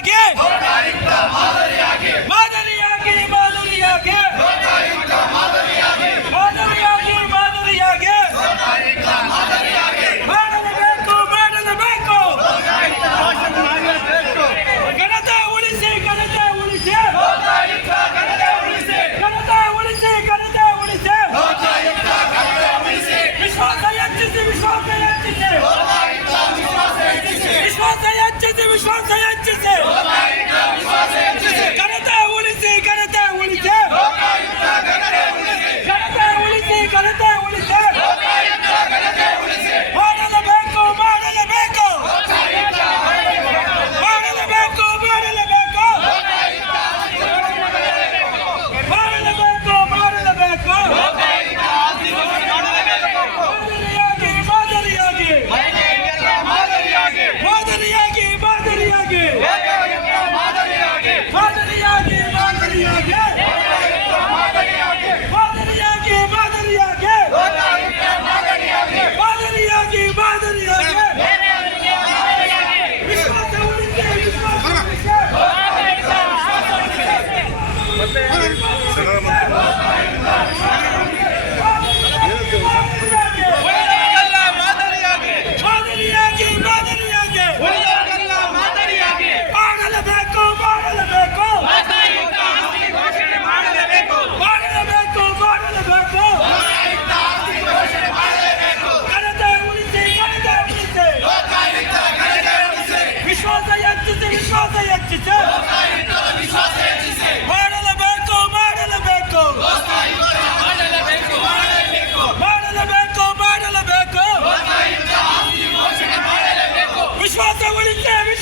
লাগে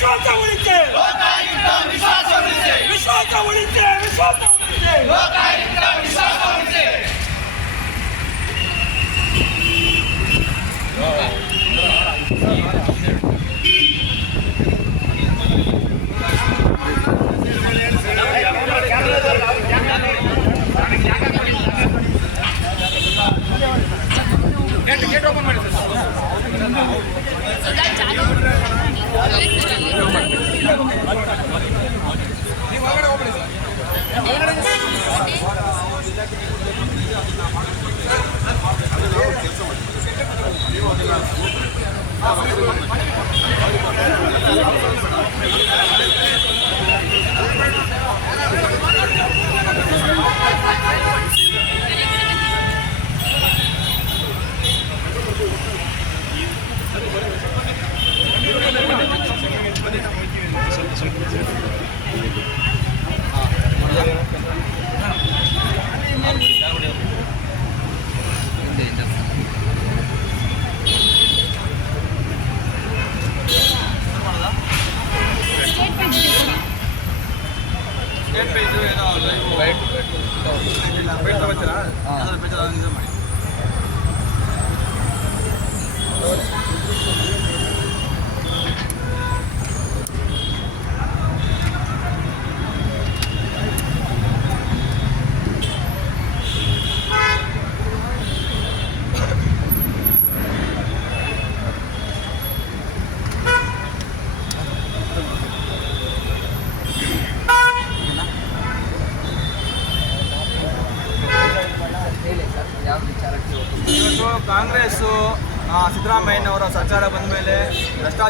ಉಳಿತೆ ವಿಶ್ವಾಸ ಉಳಿತೆ ವಿಶ್ವಾಸ ಉಳಿತೆ ವಿಶ್ವಾಸ ಉಳಿತೆ ಯಾವ Thank you.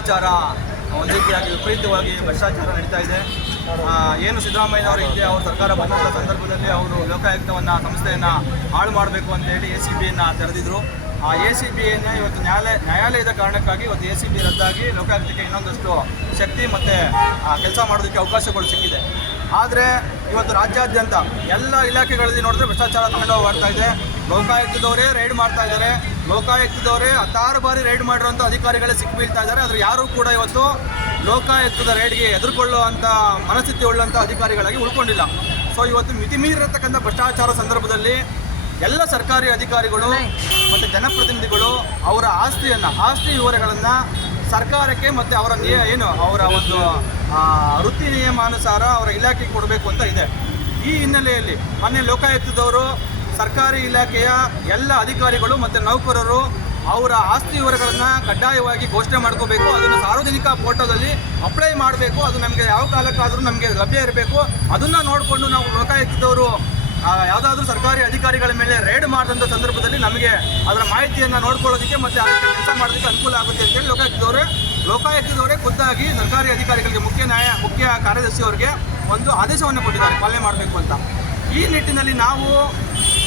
ಭ್ರಷ್ಟಾಚಾರ ರೀತಿಯಾಗಿ ವಿಪರೀತವಾಗಿ ಭ್ರಷ್ಟಾಚಾರ ನಡೀತಾ ಇದೆ. ಏನು ಏನು ಸಿದ್ದರಾಮಯ್ಯನವರ ಹಿಂದೆ ಅವ್ರ ಸರ್ಕಾರ ಬಂದಂಥ ಸಂದರ್ಭದಲ್ಲಿ ಅವರು ಲೋಕಾಯುಕ್ತವನ್ನು, ಸಂಸ್ಥೆಯನ್ನು ಹಾಳು ಮಾಡಬೇಕು ಅಂತೇಳಿ ಎ ಸಿ ಬಿಯನ್ನು ತೆರೆದಿದ್ರು. ಆ ಎ ಸಿ ಬಿಯನ್ನು ಇವತ್ತು ನ್ಯಾಯಾಲಯ ನ್ಯಾಯಾಲಯದ ಕಾರಣಕ್ಕಾಗಿ ಇವತ್ತು ಎ ಸಿ ಬಿ ರದ್ದಾಗಿ ಲೋಕಾಯುಕ್ತಕ್ಕೆ ಇನ್ನೊಂದಷ್ಟು ಶಕ್ತಿ ಮತ್ತು ಕೆಲಸ ಮಾಡೋದಕ್ಕೆ ಅವಕಾಶಗಳು ಸಿಕ್ಕಿದೆ. ಆದರೆ ಇವತ್ತು ರಾಜ್ಯಾದ್ಯಂತ ಎಲ್ಲ ಇಲಾಖೆಗಳಲ್ಲಿ ನೋಡಿದ್ರೆ ಭ್ರಷ್ಟಾಚಾರ ತಗೊಂಡು ಮಾಡ್ತಾ ಇದೆ. ಲೋಕಾಯುಕ್ತದವರೇ ರೈಡ್ ಮಾಡ್ತಾ ಇದ್ದಾರೆ ಲೋಕಾಯುಕ್ತದವರೇ ಹತ್ತಾರು ಬಾರಿ ರೈಡ್ ಮಾಡಿರುವಂಥ ಅಧಿಕಾರಿಗಳೇ ಸಿಕ್ಕಿಬೀಳ್ತಾ ಇದ್ದಾರೆ. ಆದರೆ ಯಾರೂ ಕೂಡ ಇವತ್ತು ಲೋಕಾಯುಕ್ತದ ರೈಡ್ಗೆ ಎದುರುಕೊಳ್ಳುವಂಥ ಮನಸ್ಥಿತಿ ಉಳ್ಳಂಥ ಅಧಿಕಾರಿಗಳಾಗಿ ಉಳ್ಕೊಂಡಿಲ್ಲ. ಸೊ ಇವತ್ತು ಮಿತಿಮೀರಿರತಕ್ಕಂಥ ಭ್ರಷ್ಟಾಚಾರ ಸಂದರ್ಭದಲ್ಲಿ ಎಲ್ಲ ಸರ್ಕಾರಿ ಅಧಿಕಾರಿಗಳು ಮತ್ತು ಜನಪ್ರತಿನಿಧಿಗಳು ಅವರ ಆಸ್ತಿಯನ್ನು, ಆಸ್ತಿ ವಿವರಗಳನ್ನು ಸರ್ಕಾರಕ್ಕೆ ಮತ್ತು ಅವರ ನಿಯ ಏನು ಅವರ ಒಂದು ವೃತ್ತಿ ನಿಯಮಾನುಸಾರ ಅವರ ಇಲಾಖೆಗೆ ಕೊಡಬೇಕು ಅಂತ ಇದೆ. ಈ ಹಿನ್ನೆಲೆಯಲ್ಲಿ ಮೊನ್ನೆ ಲೋಕಾಯುಕ್ತದವರು ಸರ್ಕಾರಿ ಇಲಾಖೆಯ ಎಲ್ಲ ಅಧಿಕಾರಿಗಳು ಮತ್ತು ನೌಕರರು ಅವರ ಆಸ್ತಿ ವಿವರಗಳನ್ನು ಕಡ್ಡಾಯವಾಗಿ ಘೋಷಣೆ ಮಾಡ್ಕೋಬೇಕು. ಅದನ್ನು ಸಾರ್ವಜನಿಕ ಪೋರ್ಟಲಲ್ಲಿ ಅಪ್ಲೈ ಮಾಡಬೇಕು. ಅದು ನಮಗೆ ಯಾವ ಕಾಲಕ್ಕಾದರೂ ನಮಗೆ ಲಭ್ಯ ಇರಬೇಕು. ಅದನ್ನು ನೋಡಿಕೊಂಡು ನಾವು ಲೋಕಾಯುಕ್ತದವರು ಯಾವುದಾದ್ರೂ ಸರ್ಕಾರಿ ಅಧಿಕಾರಿಗಳ ಮೇಲೆ ರೇಡ್ ಮಾಡಿದಂಥ ಸಂದರ್ಭದಲ್ಲಿ ನಮಗೆ ಅದರ ಮಾಹಿತಿಯನ್ನು ನೋಡ್ಕೊಳ್ಳೋದಕ್ಕೆ ಮತ್ತು ಅದಕ್ಕೆ ಕೆಲಸ ಮಾಡೋದಕ್ಕೆ ಅನುಕೂಲ ಆಗುತ್ತೆ ಅಂತೇಳಿ ಲೋಕಾಯುಕ್ತದವರೇ ಲೋಕಾಯುಕ್ತದವರೇ ಖುದ್ದಾಗಿ ಸರ್ಕಾರಿ ಅಧಿಕಾರಿಗಳಿಗೆ ಮುಖ್ಯ ನ್ಯಾಯ, ಮುಖ್ಯ ಕಾರ್ಯದರ್ಶಿ ಅವರಿಗೆ ಒಂದು ಆದೇಶವನ್ನು ಕೊಟ್ಟಿದ್ದಾರೆ. ಪಾಲನೆ ಮಾಡಬೇಕು ಅಂತ. ಈ ನಿಟ್ಟಿನಲ್ಲಿ ನಾವು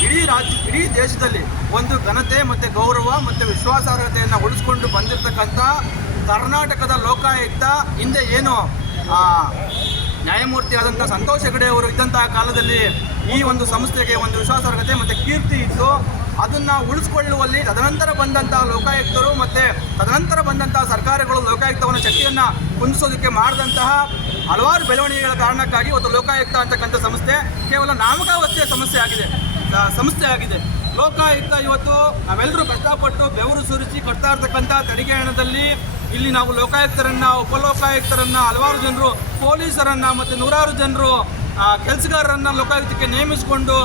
ಇಡೀ ರಾಜ್ಯ, ಇಡೀ ದೇಶದಲ್ಲಿ ಒಂದು ಘನತೆ ಮತ್ತು ಗೌರವ ಮತ್ತು ವಿಶ್ವಾಸಾರ್ಹತೆಯನ್ನು ಉಳಿಸ್ಕೊಂಡು ಬಂದಿರತಕ್ಕಂಥ ಕರ್ನಾಟಕದ ಲೋಕಾಯುಕ್ತ, ಹಿಂದೆ ಏನು ನ್ಯಾಯಮೂರ್ತಿ ಆದಂಥ ಸಂತೋಷ್ ಹೆಗಡೆ ಅವರು ಇದ್ದಂತಹ ಕಾಲದಲ್ಲಿ ಈ ಒಂದು ಸಂಸ್ಥೆಗೆ ಒಂದು ವಿಶ್ವಾಸಾರ್ಹತೆ ಮತ್ತು ಕೀರ್ತಿ ಇತ್ತು. ಅದನ್ನು ಉಳಿಸ್ಕೊಳ್ಳುವಲ್ಲಿ ತದನಂತರ ಬಂದಂಥ ಲೋಕಾಯುಕ್ತರು ಮತ್ತು ತದನಂತರ ಬಂದಂತಹ ಸರ್ಕಾರಗಳು ಲೋಕಾಯುಕ್ತವನ್ನು ಶಕ್ತಿಯನ್ನು ಕುಂದಿಸೋದಕ್ಕೆ ಮಾಡಿದಂತಹ ಹಲವಾರು ಬೆಳವಣಿಗೆಗಳ ಕಾರಣಕ್ಕಾಗಿ ಒಂದು ಲೋಕಾಯುಕ್ತ ಅಂತಕ್ಕಂಥ ಸಂಸ್ಥೆ ಕೇವಲ ನಾಮಕಾವಸ್ಥೆಯ ಸಮಸ್ಯೆ ಆಗಿದೆ. ಸಂಸ್ಥೆ ಆಗಿದೆ. ಲೋಕಾಯುಕ್ತ ಇವತ್ತು ನಾವೆಲ್ಲರೂ ಕಷ್ಟಪಟ್ಟು ಬೆವರು ಸುರಿಸಿ ಕೊಡ್ತಾ ಇರ್ತಕ್ಕಂಥ ತೆರಿಗೆ ಹಣದಲ್ಲಿ ಇಲ್ಲಿ ನಾವು ಲೋಕಾಯುಕ್ತರನ್ನ, ಉಪಲೋಕಾಯುಕ್ತರನ್ನ, ಹಲವಾರು ಜನರು, ಪೊಲೀಸರನ್ನ ಮತ್ತು ನೂರಾರು ಜನರು ಕೆಲಸಗಾರರನ್ನ ಲೋಕಾಯುಕ್ತಕ್ಕೆ ನೇಮಿಸಿಕೊಂಡು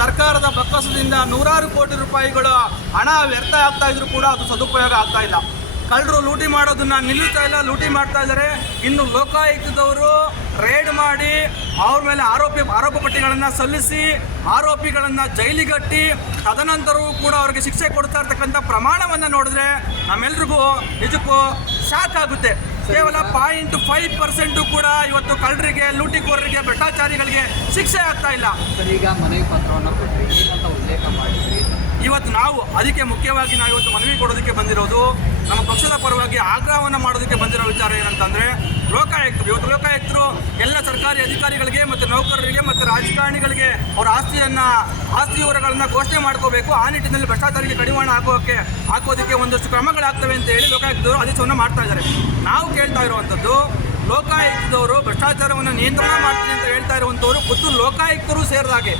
ಸರ್ಕಾರದ ಬಕ್ಕಸದಿಂದ ನೂರಾರು ಕೋಟಿ ರೂಪಾಯಿಗಳ ಹಣ ವ್ಯರ್ಥ ಆಗ್ತಾ ಇದ್ರು ಕೂಡ ಅದು ಸದುಪಯೋಗ ಆಗ್ತಾ ಇಲ್ಲ. ಕಳ್ಳರು ಲೂಟಿ ಮಾಡೋದನ್ನ ನಿಲ್ಲುತ್ತಾ ಇಲ್ಲ, ಲೂಟಿ ಮಾಡ್ತಾ ಇದ್ದಾರೆ. ಇನ್ನು ಲೋಕಾಯುಕ್ತದವರು ರೇಡ್ ಮಾಡಿ ಅವ್ರ ಮೇಲೆ ಆರೋಪಿ, ಆರೋಪ ಪಟ್ಟಿಗಳನ್ನು ಸಲ್ಲಿಸಿ, ಆರೋಪಿಗಳನ್ನು ಜೈಲಿಗಟ್ಟಿ, ತದನಂತರವೂ ಕೂಡ ಅವರಿಗೆ ಶಿಕ್ಷೆ ಕೊಡ್ತಾ ಇರ್ತಕ್ಕಂಥ ಪ್ರಮಾಣವನ್ನು ನೋಡಿದ್ರೆ ನಮ್ಮೆಲ್ರಿಗೂ ನಿಜಕ್ಕೂ ಶಾಕ್ ಆಗುತ್ತೆ. ಕೇವಲ ಪಾಯಿಂಟ್ ಫೈವ್ ಪರ್ಸೆಂಟು ಕೂಡ ಇವತ್ತು ಕಳ್ಳರಿಗೆ, ಲೂಟಿಕೋರರಿಗೆ, ಭ್ರಷ್ಟಾಚಾರಿಗಳಿಗೆ ಶಿಕ್ಷೆ ಆಗ್ತಾ ಇಲ್ಲ. ಸರ್, ಈಗ ಮನವಿ ಪತ್ರವನ್ನು ಕೊಟ್ಟರೆ ಏನಂತ ಉಲ್ಲೇಖ ಮಾಡಿದ್ರಿ? ಇವತ್ತು ನಾವು ಅದಕ್ಕೆ ಮುಖ್ಯವಾಗಿ ನಾವು ಇವತ್ತು ಮನವಿ ಕೊಡೋದಕ್ಕೆ ಬಂದಿರೋದು, ನಮ್ಮ ಪಕ್ಷದ ಪರವಾಗಿ ಆಗ್ರಹವನ್ನು ಮಾಡೋದಕ್ಕೆ ಬಂದಿರೋ ವಿಚಾರ ಏನಂತಂದರೆ, ಲೋಕಾಯುಕ್ತರು, ಇವತ್ತು ಲೋಕಾಯುಕ್ತರು ಎಲ್ಲ ಸರ್ಕಾರಿ ಅಧಿಕಾರಿಗಳಿಗೆ ಮತ್ತು ನೌಕರರಿಗೆ ಮತ್ತು ರಾಜಕಾರಣಿಗಳಿಗೆ ಅವರ ಆಸ್ತಿಯನ್ನು, ಆಸ್ತಿ ವಿವರಗಳನ್ನು ಘೋಷಣೆ ಮಾಡ್ಕೋಬೇಕು. ಆ ನಿಟ್ಟಿನಲ್ಲಿ ಭ್ರಷ್ಟಾಚಾರಿಗೆ ಕಡಿವಾಣ ಹಾಕೋಕ್ಕೆ ಹಾಕೋದಕ್ಕೆ ಒಂದಷ್ಟು ಕ್ರಮಗಳಾಗ್ತವೆ ಅಂತ ಹೇಳಿ ಲೋಕಾಯುಕ್ತರು ಆದೇಶವನ್ನು ಮಾಡ್ತಾ ಇದ್ದಾರೆ. ನಾವು ಕೇಳ್ತಾ ಇರುವಂಥದ್ದು, ಲೋಕಾಯುಕ್ತದವರು ಭ್ರಷ್ಟಾಚಾರವನ್ನು ನಿಯಂತ್ರಣ ಮಾಡ್ತೀನಿ ಅಂತ ಹೇಳ್ತಾ ಇರುವಂಥವ್ರು ಖುದ್ದು ಲೋಕಾಯುಕ್ತರು ಸೇರಿದಾಗೆ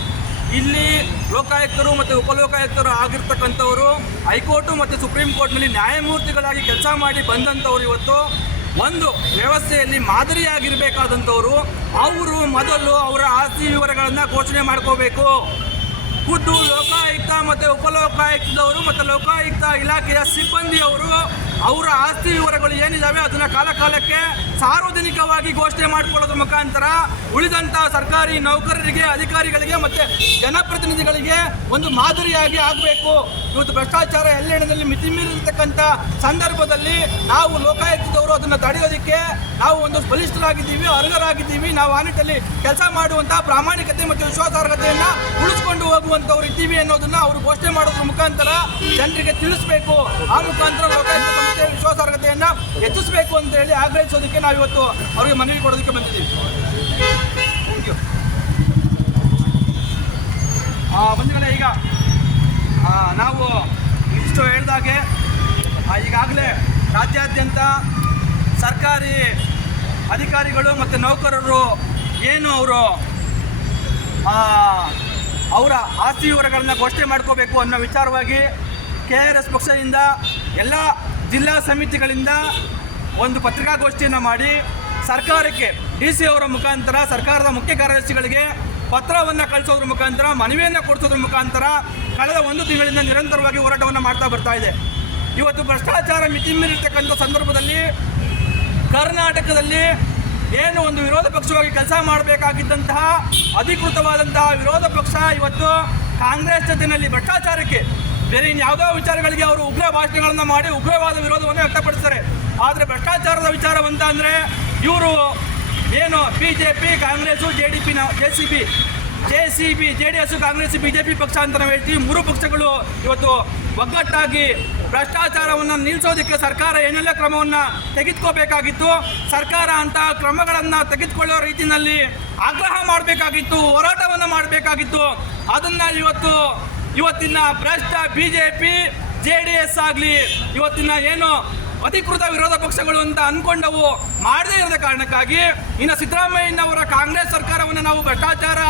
ಇಲ್ಲಿ ಲೋಕಾಯುಕ್ತರು ಮತ್ತು ಉಪಲೋಕಾಯುಕ್ತರು ಆಗಿರ್ತಕ್ಕಂಥವರು ಹೈಕೋರ್ಟು ಮತ್ತು ಸುಪ್ರೀಂ ಕೋರ್ಟ್ನಲ್ಲಿ ನ್ಯಾಯಮೂರ್ತಿಗಳಾಗಿ ಕೆಲಸ ಮಾಡಿ ಬಂದಂಥವ್ರು ಇವತ್ತು. ಒಂದು ವ್ಯವಸ್ಥೆಯಲ್ಲಿ ಮಾದರಿಯಾಗಿರಬೇಕಾದಂಥವ್ರು. ಅವರು ಮೊದಲು ಅವರ ಆಸ್ತಿ ವಿವರಗಳನ್ನು ಘೋಷಣೆ ಮಾಡ್ಕೋಬೇಕು. ಖುದ್ದು ಲೋಕಾಯುಕ್ತ ಮತ್ತು ಉಪಲೋಕಾಯುಕ್ತದವರು ಮತ್ತು ಲೋಕಾಯುಕ್ತ ಇಲಾಖೆಯ ಸಿಬ್ಬಂದಿಯವರು, ಅವರ ಆಸ್ತಿ ವಿವರಗಳು ಏನಿದಾವೆ ಅದನ್ನು ಕಾಲಕಾಲಕ್ಕೆ ಸಾರ್ವಜನಿಕವಾಗಿ ಘೋಷಣೆ ಮಾಡಿಕೊಳ್ಳೋದ್ರ ಮುಖಾಂತರ ಉಳಿದಂಥ ಸರ್ಕಾರಿ ನೌಕರರಿಗೆ, ಅಧಿಕಾರಿಗಳಿಗೆ ಮತ್ತು ಜನಪ್ರತಿನಿಧಿಗಳಿಗೆ ಒಂದು ಮಾದರಿಯಾಗಿ ಆಗಬೇಕು. ಇವತ್ತು ಭ್ರಷ್ಟಾಚಾರ ಎಲ್ಲೆಡೆಯಲ್ಲಿ ಮಿತಿ ಮೀರಿರ್ತಕ್ಕಂಥ ಸಂದರ್ಭದಲ್ಲಿ ನಾವು ಲೋಕಾಯುಕ್ತದವರು ಅದನ್ನು ತಡೆಯೋದಕ್ಕೆ ನಾವು ಒಂದು ಬಲಿಷ್ಠರಾಗಿದ್ದೀವಿ, ಅರ್ಹರಾಗಿದ್ದೀವಿ. ನಾವು ಆ ನಿಟ್ಟಲ್ಲಿ ಕೆಲಸ ಮಾಡುವಂಥ ಪ್ರಾಮಾಣಿಕತೆ ಮತ್ತು ವಿಶ್ವಾಸಾರ್ಹತೆಯನ್ನು ಉಳಿಸ್ಕೊಂಡು ಹೋಗುವಂಥವ್ರು ಇದ್ದೀವಿ. ಅನ್ನೋದನ್ನ ಅವರು ಘೋಷಣೆ ಮಾಡೋದ್ರ ಮುಖಾಂತರ ಜನರಿಗೆ ತಿಳಿಸಬೇಕು. ಆ ಮುಖಾಂತರ ಲೋಕಾಯುಕ್ತ ವಿಶ್ವಾಸಾರ್ಹತೆಯನ್ನ ಹೆಚ್ಚಿಸಬೇಕು ಅಂತ ಹೇಳಿ ಆಗ್ರಹಿಸೋದಕ್ಕೆ ನಾವು ಇವತ್ತು ಅವರಿಗೆ ಮನವಿ ಕೊಡೋದಕ್ಕೆ ಬಂದಿದ್ದೀವಿ. ಬಂಧುಗಳೇ, ಈಗ ನಾವು ಇಷ್ಟು ಹೇಳಿದಾಗೆ ಈಗಾಗಲೇ ರಾಜ್ಯಾದ್ಯಂತ ಸರ್ಕಾರಿ ಅಧಿಕಾರಿಗಳು ಮತ್ತು ನೌಕರರು ಏನು ಅವರು ಅವರ ಆಸ್ತಿ ವಿವರಗಳನ್ನು ಘೋಷಣೆ ಮಾಡ್ಕೋಬೇಕು ಅನ್ನೋ ವಿಚಾರವಾಗಿ ಕೆ ಆರ್ ಎಸ್ ಪಕ್ಷದಿಂದ ಎಲ್ಲ ಜಿಲ್ಲಾ ಸಮಿತಿಗಳಿಂದ ಒಂದು ಪತ್ರಿಕಾಗೋಷ್ಠಿಯನ್ನು ಮಾಡಿ ಸರ್ಕಾರಕ್ಕೆ ಡಿ ಸಿ ಅವರ ಮುಖಾಂತರ, ಸರ್ಕಾರದ ಮುಖ್ಯ ಕಾರ್ಯದರ್ಶಿಗಳಿಗೆ ಪತ್ರವನ್ನು ಕಳಿಸೋದ್ರ ಮುಖಾಂತರ, ಮನವಿಯನ್ನು ಕೊಡಿಸೋದ್ರ ಮುಖಾಂತರ ಕಳೆದ ಒಂದು ತಿಂಗಳಿಂದ ನಿರಂತರವಾಗಿ ಹೋರಾಟವನ್ನು ಮಾಡ್ತಾ ಬರ್ತಾ ಇದೆ. ಇವತ್ತು ಭ್ರಷ್ಟಾಚಾರ ಮಿತಿ ಮೀರಿರ್ತಕ್ಕಂಥ ಸಂದರ್ಭದಲ್ಲಿ ಕರ್ನಾಟಕದಲ್ಲಿ ಏನು ಒಂದು ವಿರೋಧ ಪಕ್ಷವಾಗಿ ಕೆಲಸ ಮಾಡಬೇಕಾಗಿದ್ದಂತಹ ಅಧಿಕೃತವಾದಂತಹ ವಿರೋಧ ಪಕ್ಷ ಇವತ್ತು ಕಾಂಗ್ರೆಸ್ ಜೊತೆಯಲ್ಲಿ ಭ್ರಷ್ಟಾಚಾರಕ್ಕೆ ಬೇರೆ ಇನ್ಯಾವುದೋ ವಿಚಾರಗಳಿಗೆ ಅವರು ಉಗ್ರ ಭಾಷಣಗಳನ್ನು ಮಾಡಿ ಉಗ್ರವಾದ ವಿರೋಧವನ್ನು ವ್ಯಕ್ತಪಡಿಸ್ತಾರೆ. ಆದರೆ ಭ್ರಷ್ಟಾಚಾರದ ವಿಚಾರ ಬಂತ ಅಂದರೆ ಇವರು ಏನು B J P Congress J D ಪಿನ J C B J C B, J D S, Congress, B J P ಪಕ್ಷ ಅಂತ ನಾವು ಹೇಳ್ತೀವಿ. ಮೂರು ಪಕ್ಷಗಳು ಇವತ್ತು ಒಗ್ಗಟ್ಟಾಗಿ ಭ್ರಷ್ಟಾಚಾರವನ್ನು ನಿಲ್ಲಿಸೋದಕ್ಕೆ ಸರ್ಕಾರ ಏನೆಲ್ಲ ಕ್ರಮವನ್ನು ತೆಗೆದುಕೋಬೇಕಾಗಿತ್ತು, ಸರ್ಕಾರ ಅಂತ ಕ್ರಮಗಳನ್ನು ತೆಗೆದುಕೊಳ್ಳೋ ರೀತಿಯಲ್ಲಿ ಆಗ್ರಹ ಮಾಡಬೇಕಾಗಿತ್ತು, ಹೋರಾಟವನ್ನು ಮಾಡಬೇಕಾಗಿತ್ತು. ಅದನ್ನು ಇವತ್ತು, ಇವತ್ತಿನ ಭ್ರಷ್ಟ B J P, J D S ಆಗಲಿ, ಇವತ್ತಿನ ಏನು ಅಧಿಕೃತ ವಿರೋಧ ಪಕ್ಷಗಳು ಅಂತ ಅನ್ಕೊಂಡವು. ಮಾಡದೇ ಇರದ ಕಾರಣಕ್ಕಾಗಿ ಇನ್ನು ಸಿದ್ದರಾಮಯ್ಯನವರ ಕಾಂಗ್ರೆಸ್ ಸರ್ಕಾರವನ್ನು ನಾವು ಭ್ರಷ್ಟಾಚಾರ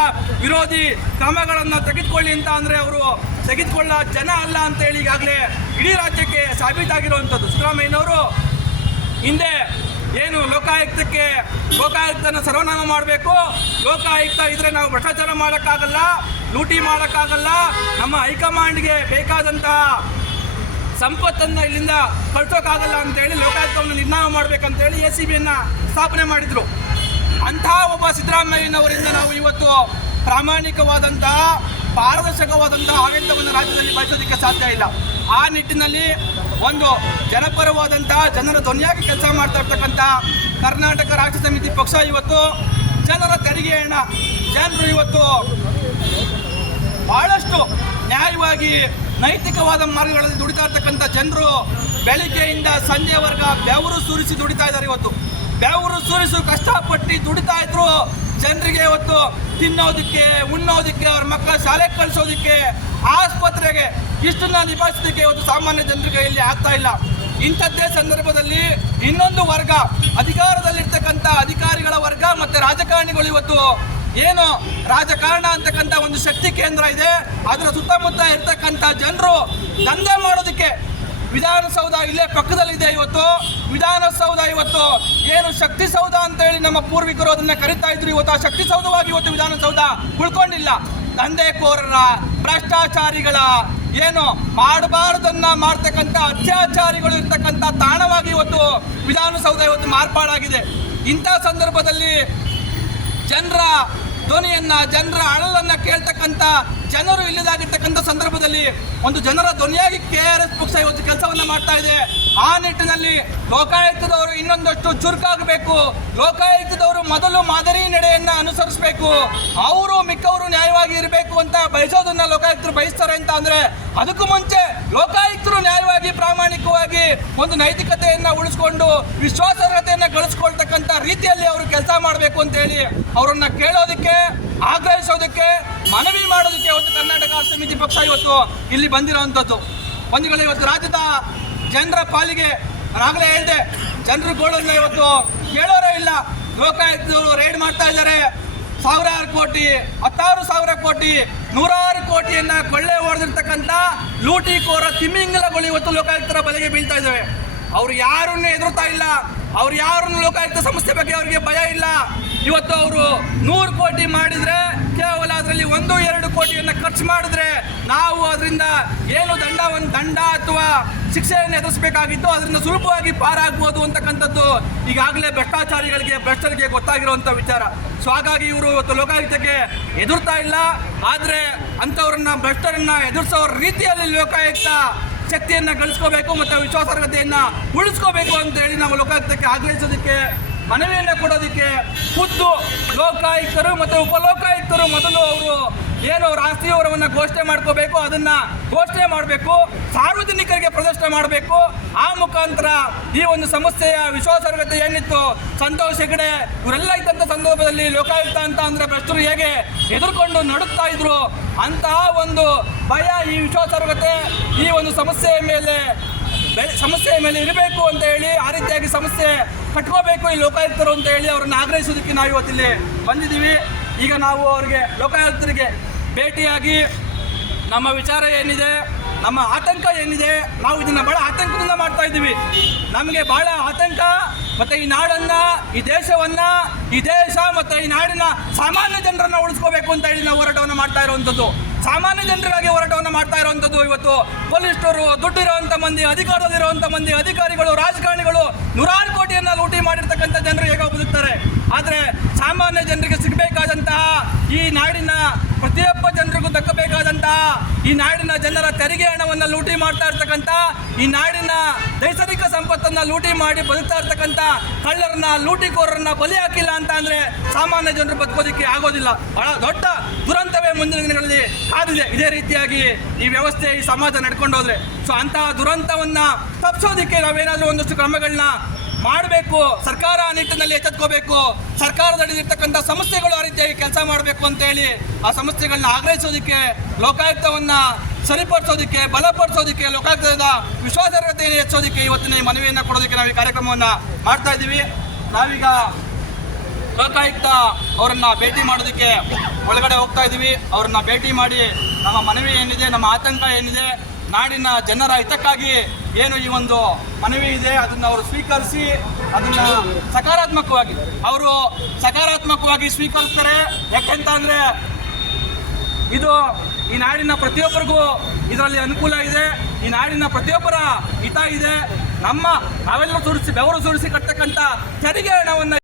ವಿರೋಧಿ ಕ್ರಮಗಳನ್ನು ತೆಗೆದುಕೊಳ್ಳಿ ಅಂತ ಅಂದರೆ ಅವರು ತೆಗೆದುಕೊಳ್ಳ ಜನ ಅಲ್ಲ ಅಂತ ಹೇಳಿ ಈಗಾಗಲೇ ಇಡೀ ರಾಜ್ಯಕ್ಕೆ ಸಾಬೀತಾಗಿರುವಂಥದ್ದು ಸಿದ್ದರಾಮಯ್ಯನವರು. ಹಿಂದೆ ಏನು ಲೋಕಾಯುಕ್ತಕ್ಕೆ ಲೋಕಾಯುಕ್ತನ ಸರ್ವನಾಮ ಮಾಡಬೇಕು. ಲೋಕಾಯುಕ್ತ ಇದ್ರೆ ನಾವು ಭ್ರಷ್ಟಾಚಾರ ಮಾಡೋಕ್ಕಾಗಲ್ಲ, ಲೂಟಿ ಮಾಡೋಕ್ಕಾಗಲ್ಲ. ನಮ್ಮ ಹೈಕಮಾಂಡ್ಗೆ ಬೇಕಾದಂತಹ ಸಂಪತ್ತನ್ನು ಇಲ್ಲಿಂದ ಕಳ್ಸೋಕ್ಕಾಗಲ್ಲ ಅಂತೇಳಿ ಲೋಕಾಯುಕ್ತವನ್ನು ನಿರ್ಣಯ ಮಾಡಬೇಕಂತೇಳಿ ಎ ಸಿ ಬಿಯನ್ನು ಸ್ಥಾಪನೆ ಮಾಡಿದರು. ಅಂತಹ ಒಬ್ಬ ಸಿದ್ದರಾಮಯ್ಯನವರಿಂದ ನಾವು ಇವತ್ತು ಪ್ರಾಮಾಣಿಕವಾದಂತಹ ಪಾರದರ್ಶಕವಾದಂತಹ ಆಡಳಿತವನ್ನು ರಾಜ್ಯದಲ್ಲಿ ಬಯಸೋದಕ್ಕೆ ಸಾಧ್ಯ ಇಲ್ಲ. ಆ ನಿಟ್ಟಿನಲ್ಲಿ ಒಂದು ಜನಪರವಾದಂತಹ ಜನರ ಧ್ವನಿಯಾಗಿ ಕೆಲಸ ಮಾಡ್ತಾ ಇರ್ತಕ್ಕಂಥ ಕರ್ನಾಟಕ ರಾಜ್ಯ ಸಮಿತಿ ಪಕ್ಷ ಇವತ್ತು ಜನರ ತೆರಿಗೆ ಹಣ, ಜನರು ಇವತ್ತು ಬಹಳಷ್ಟು ನ್ಯಾಯವಾಗಿ ನೈತಿಕವಾದ ಮಾರ್ಗಗಳಲ್ಲಿ ದುಡಿತಾ ಇರ್ತಕ್ಕಂಥ ಜನರು ಬೆಳಿಗ್ಗೆಯಿಂದ ಸಂಜೆವರೆಗ ಬೆವರು ಸುರಿಸಿ ದುಡಿತಾ ಇದ್ದಾರೆ ಇವತ್ತು. ಬೆವರು ಸುರಿಸು ಕಷ್ಟಪಟ್ಟು ದುಡಿತಾ ಇದ್ರು ಜನರಿಗೆ ಇವತ್ತು ತಿನ್ನೋದಕ್ಕೆ, ಉಣ್ಣೋದಕ್ಕೆ, ಅವ್ರ ಮಕ್ಕಳ ಶಾಲೆಗೆ ಕಳಿಸೋದಕ್ಕೆ, ಆಸ್ಪತ್ರೆಗೆ ಇಷ್ಟನ್ನ ನಿಭಾಯಿಸೋದಕ್ಕೆ ಇವತ್ತು ಸಾಮಾನ್ಯ ಜನರಿಗೆ ಇಲ್ಲಿ ಆಗ್ತಾ ಇಲ್ಲ. ಇಂಥದ್ದೇ ಸಂದರ್ಭದಲ್ಲಿ ಇನ್ನೊಂದು ವರ್ಗ, ಅಧಿಕಾರದಲ್ಲಿರ್ತಕ್ಕಂಥ ಅಧಿಕಾರಿಗಳ ವರ್ಗ ಮತ್ತೆ ರಾಜಕಾರಣಿಗಳು ಇವತ್ತು ಏನು ರಾಜಕಾರಣ ಅಂತಕ್ಕಂಥ ಒಂದು ಶಕ್ತಿ ಕೇಂದ್ರ ಇದೆ. ಅದರ ಸುತ್ತಮುತ್ತ ಇರ್ತಕ್ಕಂಥ ಜನರು ದಂಧೆ ಮಾಡೋದಕ್ಕೆ ವಿಧಾನಸೌಧ ಇಲ್ಲೇ ಪಕ್ಕದಲ್ಲಿದೆ ಇವತ್ತು. ವಿಧಾನಸೌಧ ಇವತ್ತು ಏನು ಶಕ್ತಿ ಸೌಧ ಅಂತ ಹೇಳಿ ನಮ್ಮ ಪೂರ್ವಿಕರು ಅದನ್ನ ಕರಿತಾ ಇದ್ರು. ಇವತ್ತು ಆ ಶಕ್ತಿ ಸೌಧವಾಗಿ ಇವತ್ತು ವಿಧಾನಸೌಧ ಉಳ್ಕೊಂಡಿಲ್ಲ. ದಂಧೆಕೋರರ, ಭ್ರಷ್ಟಾಚಾರಿಗಳ ಏನು ಮಾಡಬಾರದನ್ನ ಮಾಡ್ತಕ್ಕಂಥ ಅತ್ಯಾಚಾರಿಗಳು ಇರ್ತಕ್ಕಂಥ ತಾಣವಾಗಿ ಇವತ್ತು ವಿಧಾನಸೌಧ ಇವತ್ತು ಮಾರ್ಪಾಡಾಗಿದೆ. ಇಂಥ ಸಂದರ್ಭದಲ್ಲಿ ಜನರ ಧ್ವನಿಯನ್ನ ಜನರ ಅಳಲನ್ನ ಕೇಳ್ತಕ್ಕಂಥ ಜನರು ಇಲ್ಲದಾಗಿರ್ತಕ್ಕಂಥ ಸಂದರ್ಭದಲ್ಲಿ ಒಂದು ಜನರ ಧ್ವನಿಯಾಗಿ ಕೆ ಆರ್ ಎಸ್ ಪಕ್ಷ ಇವತ್ತು ಕೆಲಸವನ್ನ ಮಾಡ್ತಾ ಇದೆ. ಆ ನಿಟ್ಟಿನಲ್ಲಿ ಲೋಕಾಯುಕ್ತದವರು ಇನ್ನೊಂದಷ್ಟು ಚುರುಕಾಗಬೇಕು. ಲೋಕಾಯುಕ್ತದವರು ಮೊದಲು ಮಾದರಿ ನಡೆಯನ್ನ ಅನುಸರಿಸಬೇಕು. ಅವರು ಮಿಕ್ಕವರು ನ್ಯಾಯವಾಗಿ ಇರಬೇಕು ಅಂತ ಬಯಸೋದನ್ನ ಲೋಕಾಯುಕ್ತರು ಬಯಸ್ತಾರೆ ಅಂತ ಅಂದ್ರೆ ಅದಕ್ಕೂ ಮುಂಚೆ ಲೋಕಾಯುಕ್ತರು ನ್ಯಾಯವಾಗಿ, ಪ್ರಾಮಾಣಿಕವಾಗಿ ಒಂದು ನೈತಿಕತೆಯನ್ನ ಉಳಿಸ್ಕೊಂಡು ವಿಶ್ವಾಸಾರ್ಹತೆಯನ್ನ ಗಳಿಸ್ಕೊಳ್ತಕ್ಕಂಥ ರೀತಿಯಲ್ಲಿ ಅವರು ಕೆಲಸ ಮಾಡಬೇಕು ಅಂತ ಹೇಳಿ ಅವರನ್ನ ಕೇಳೋದಕ್ಕೆ, ಆಗ್ರಹಿಸೋದಕ್ಕೆ, ಮನವಿ ಮಾಡೋದಕ್ಕೆ ಇವತ್ತು ಕರ್ನಾಟಕ ಸಮಿತಿ ಪಕ್ಷ ಇವತ್ತು ಇಲ್ಲಿ ಬಂದಿರುವಂಥದ್ದು. ಒಂದು ಇವತ್ತು ರಾಜ್ಯದ ಜನರ ಪಾಲಿಗೆ ನಾನಾಗಲೇ ಹೇಳಿದೆ, ಜನರು ಗೋಳನ್ನ ಇವತ್ತು ಕೇಳೋರೇ ಇಲ್ಲ. ಲೋಕಾಯುಕ್ತರು ರೈಡ್ ಮಾಡ್ತಾ ಇದ್ದಾರೆ. ಸಾವಿರಾರು ಕೋಟಿ, ಹತ್ತಾರು ಸಾವಿರ ಕೋಟಿ, ನೂರಾರು ಕೋಟಿಯನ್ನ ಕೊಳ್ಳೆ ಹೊಡೆದಿರ್ತಕ್ಕಂಥ ಲೂಟಿಕೋರ ತಿಮಿಂಗಲಗಳು ಇವತ್ತು ಲೋಕಾಯುಕ್ತರ ಬಲೆಗೆ ಬೀಳ್ತಾ ಇದ್ದಾವೆ. ಅವ್ರು ಯಾರನ್ನು ಎದುರುತ್ತಾ ಇಲ್ಲ. ಅವ್ರು ಯಾರನ್ನು ಲೋಕಾಯುಕ್ತ ಸಂಸ್ಥೆ ಬಗ್ಗೆ ಅವರಿಗೆ ಭಯ ಇಲ್ಲ. ಇವತ್ತು ಅವರು ನೂರು ಕೋಟಿ ಮಾಡಿದ್ರೆ ಕೇವಲ ಅದರಲ್ಲಿ ಒಂದು, ಎರಡು ಕೋಟಿಯನ್ನು ಖರ್ಚು ಮಾಡಿದ್ರೆ ನಾವು ಅದರಿಂದ ಏನು ದಂಡ ಒಂದು ದಂಡ ಅಥವಾ ಶಿಕ್ಷೆಯನ್ನು ಎದುರಿಸಬೇಕಾಗಿತ್ತು ಅದರಿಂದ ಸುಲಭವಾಗಿ ಪಾರಾಗ್ಬೋದು ಅಂತಕ್ಕಂಥದ್ದು ಈಗಾಗಲೇ ಭ್ರಷ್ಟಾಚಾರಿಗಳಿಗೆ, ಭ್ರಷ್ಟರಿಗೆ ಗೊತ್ತಾಗಿರುವಂಥ ವಿಚಾರ. ಸೊ ಹಾಗಾಗಿ ಇವರು ಇವತ್ತು ಲೋಕಾಯುಕ್ತಕ್ಕೆ ಎದುರ್ತಾ ಇಲ್ಲ. ಆದರೆ ಅಂಥವ್ರನ್ನ, ಭ್ರಷ್ಟರನ್ನ ಎದುರಿಸೋ ರೀತಿಯಲ್ಲಿ ಲೋಕಾಯುಕ್ತ ಶಕ್ತಿಯನ್ನ ಗಳಿಸ್ಕೋಬೇಕು ಮತ್ತು ವಿಶ್ವಾಸಾರ್ಹತೆಯನ್ನ ಉಳಿಸ್ಕೋಬೇಕು ಅಂತ ಹೇಳಿ ನಾವು ಲೋಕಾಯುಕ್ತಕ್ಕೆ ಆಗ್ರಹಿಸೋದಕ್ಕೆ ಮನವಿಯನ್ನ ಕೊಡೋದಕ್ಕೆ ಖುದ್ದು ಲೋಕಾಯುಕ್ತರು ಮತ್ತು ಉಪಲೋಕಾಯುಕ್ತರು ಮೊದಲು ಅವರು ಏನು ಅವ್ರ ಆಸ್ತಿ ಘೋಷಣೆ ಮಾಡ್ಕೋಬೇಕು, ಅದನ್ನ ಘೋಷಣೆ ಮಾಡಬೇಕು, ಸಾರ್ವಜನಿಕರಿಗೆ ಪ್ರದರ್ಶನ ಮಾಡಬೇಕು. ಆ ಮುಖಾಂತರ ಈ ಒಂದು ಸಮಸ್ಯೆಯ ವಿಶ್ವಾಸಾರ್ಹತೆ ಏನಿತ್ತು? ಸಂತೋಷ್ ಹೆಗಡೆ ಇವರೆಲ್ಲ ಇದ್ದಂಥ ಸಂದರ್ಭದಲ್ಲಿ ಲೋಕಾಯುಕ್ತ ಅಂತ ಅಂದ್ರೆ ಭ್ರಷ್ಟರು ಹೇಗೆ ಎದುರ್ಕೊಂಡು ನಡುತ್ತಾ ಇದ್ರು? ಅಂತಹ ಒಂದು ಭಯ, ಈ ವಿಶ್ವಾಸಾರ್ಹತೆ, ಈ ಒಂದು ಸಮಸ್ಯೆಯ ಮೇಲೆ ಬೆಳೆ ಸಮಸ್ಯೆಯ ಮೇಲೆ ಇರಬೇಕು ಅಂತ ಹೇಳಿ ಆ ರೀತಿಯಾಗಿ ಸಮಸ್ಯೆ ಕಟ್ಕೋಬೇಕು ಈ ಲೋಕಾಯುಕ್ತರು ಅಂತ ಹೇಳಿ ಅವ್ರನ್ನ ಆಗ್ರಹಿಸೋದಕ್ಕೆ ನಾವು ಇವತ್ತಿಲ್ಲಿ ಬಂದಿದ್ದೀವಿ. ಈಗ ನಾವು ಅವರಿಗೆ ಲೋಕಾಯುಕ್ತರಿಗೆ ಭೇಟಿಯಾಗಿ ನಮ್ಮ ವಿಚಾರ ಏನಿದೆ, ನಮ್ಮ ಆತಂಕ ಏನಿದೆ, ನಾವು ಇದನ್ನು ಬಹಳ ಆತಂಕದಿಂದ ಮಾಡ್ತಾ ಇದ್ದೀವಿ. ನಮಗೆ ಬಹಳ ಆತಂಕ, ಮತ್ತು ಈ ನಾಡನ್ನು, ಈ ದೇಶವನ್ನು, ಈ ದೇಶ ಮತ್ತು ಈ ನಾಡಿನ ಸಾಮಾನ್ಯ ಜನರನ್ನು ಉಳಿಸ್ಕೋಬೇಕು ಅಂತ ಹೇಳಿ ನಾವು ಹೋರಾಟವನ್ನು ಮಾಡ್ತಾ ಇರುವಂಥದ್ದು. ಸಾಮಾನ್ಯ ಜನರಿಗಾಗಿ ಹೋರಾಟವನ್ನು ಮಾಡ್ತಾ ಇರುವಂಥದ್ದು ಇವತ್ತು ಪೊಲೀಸರು ದುಡ್ಡಿರುವಂಥ ಮಂದಿ, ಅಧಿಕಾರದಲ್ಲಿರುವಂಥ ಮಂದಿ, ಅಧಿಕಾರಿಗಳು, ರಾಜಕಾರಣಿಗಳು ನೂರಾರು ಕೋಟಿಯನ್ನ ಲೂಟಿ ಮಾಡಿರ್ತಕ್ಕಂಥ ಜನರು ಹೇಗೆ ಬದುಕ್ತಾರೆ. ಆದರೆ ಸಾಮಾನ್ಯ ಜನರಿಗೆ ಸಿಗಬೇಕಾದಂತಹ ಈ ನಾಡಿನ ಪ್ರತಿಯೊಬ್ಬ ಜನರಿಗೂ ದಕ್ಕಬೇಕಾದಂತಹ ಈ ನಾಡಿನ ಜನರ ತೆರಿಗೆ ಹಣವನ್ನು ಲೂಟಿ ಮಾಡ್ತಾ ಇರ್ತಕ್ಕಂಥ, ಈ ನಾಡಿನ ನೈಸರ್ಗಿಕ ಸಂಪತ್ತನ್ನ ಲೂಟಿ ಮಾಡಿ ಬದುಕ್ತಾ ಇರ್ತಕ್ಕಂಥ ಕಳ್ಳರನ್ನ, ಲೂಟಿಕೋರರನ್ನ ಬಲಿ ಹಾಕಿಲ್ಲ ಅಂತ ಅಂದರೆ ಸಾಮಾನ್ಯ ಜನರು ಬದುಕೋದಕ್ಕೆ ಆಗೋದಿಲ್ಲ. ಬಹಳ ದೊಡ್ಡ ದುರಂತವೇ ಮುಂದಿನ ದಿನಗಳಲ್ಲಿ ಕಾದಿದೆ. ಇದೇ ರೀತಿಯಾಗಿ ಈ ವ್ಯವಸ್ಥೆ ಈ ಸಮಾಜ ನಡ್ಕೊಂಡು ಹೋದ್ರೆ. ಸೊ ಅಂತಹ ದುರಂತವನ್ನ ತಪ್ಪಿಸೋದಕ್ಕೆ ನಾವೇನಾದರೂ ಒಂದಷ್ಟು ಕ್ರಮಗಳನ್ನ ಮಾಡಬೇಕು. ಸರ್ಕಾರ ಆ ನಿಟ್ಟಿನಲ್ಲಿ ಎಚ್ಚೆತ್ಕೋಬೇಕು ಸರ್ಕಾರದಲ್ಲಿರ್ತಕ್ಕಂಥ ಸಮಸ್ಯೆಗಳು ಆ ರೀತಿಯಾಗಿ ಕೆಲಸ ಮಾಡಬೇಕು ಅಂತ ಹೇಳಿ ಆ ಸಮಸ್ಯೆಗಳನ್ನ ಆಗ್ರಹಿಸೋದಕ್ಕೆ, ಲೋಕಾಯುಕ್ತವನ್ನ ಸರಿಪಡಿಸೋದಕ್ಕೆ, ಬಲಪಡಿಸೋದಕ್ಕೆ ಲೋಕಾಯುಕ್ತದ ವಿಶ್ವಾಸಾರ್ಹತೆಯನ್ನು ಹೆಚ್ಚೋದಕ್ಕೆ ಇವತ್ತಿನ ಈ ಮನವಿಯನ್ನು ಕೊಡೋದಕ್ಕೆ ನಾವು ಈ ಕಾರ್ಯಕ್ರಮವನ್ನ ಮಾಡ್ತಾ ಇದ್ದೀವಿ. ನಾವೀಗ ಲೋಕಾಯುಕ್ತ ಅವರನ್ನ ಭೇಟಿ ಮಾಡೋದಕ್ಕೆ ಒಳಗಡೆ ಹೋಗ್ತಾ ಇದ್ದೀವಿ. ಅವ್ರನ್ನ ಭೇಟಿ ಮಾಡಿ ನಮ್ಮ ಮನವಿ ಏನಿದೆ, ನಮ್ಮ ಆತಂಕ ಏನಿದೆ ನಾಡಿನ ಜನರ ಹಿತಕ್ಕಾಗಿ ಏನು ಈ ಒಂದು ಮನವಿ ಇದೆ, ಅದನ್ನು ಅವರು ಸ್ವೀಕರಿಸಿ ಅದನ್ನು ಸಕಾರಾತ್ಮಕವಾಗಿ, ಅವರು ಸಕಾರಾತ್ಮಕವಾಗಿ ಸ್ವೀಕರಿಸ್ತಾರೆ. ಯಾಕೆಂತ ಅಂದ್ರೆ ಇದು ಈ ನಾಡಿನ ಪ್ರತಿಯೊಬ್ಬರಿಗೂ ಇದರಲ್ಲಿ ಅನುಕೂಲ ಇದೆ, ಈ ನಾಡಿನ ಪ್ರತಿಯೊಬ್ಬರ ಹಿತ ಇದೆ. ನಮ್ಮ ನಾವೆಲ್ಲರೂ ಸುರಿಸಿ ಬೆವರು ಸುರಿಸಿ ಕಟ್ಟತಕ್ಕಂಥ ತೆರಿಗೆ ಹಣವನ್ನು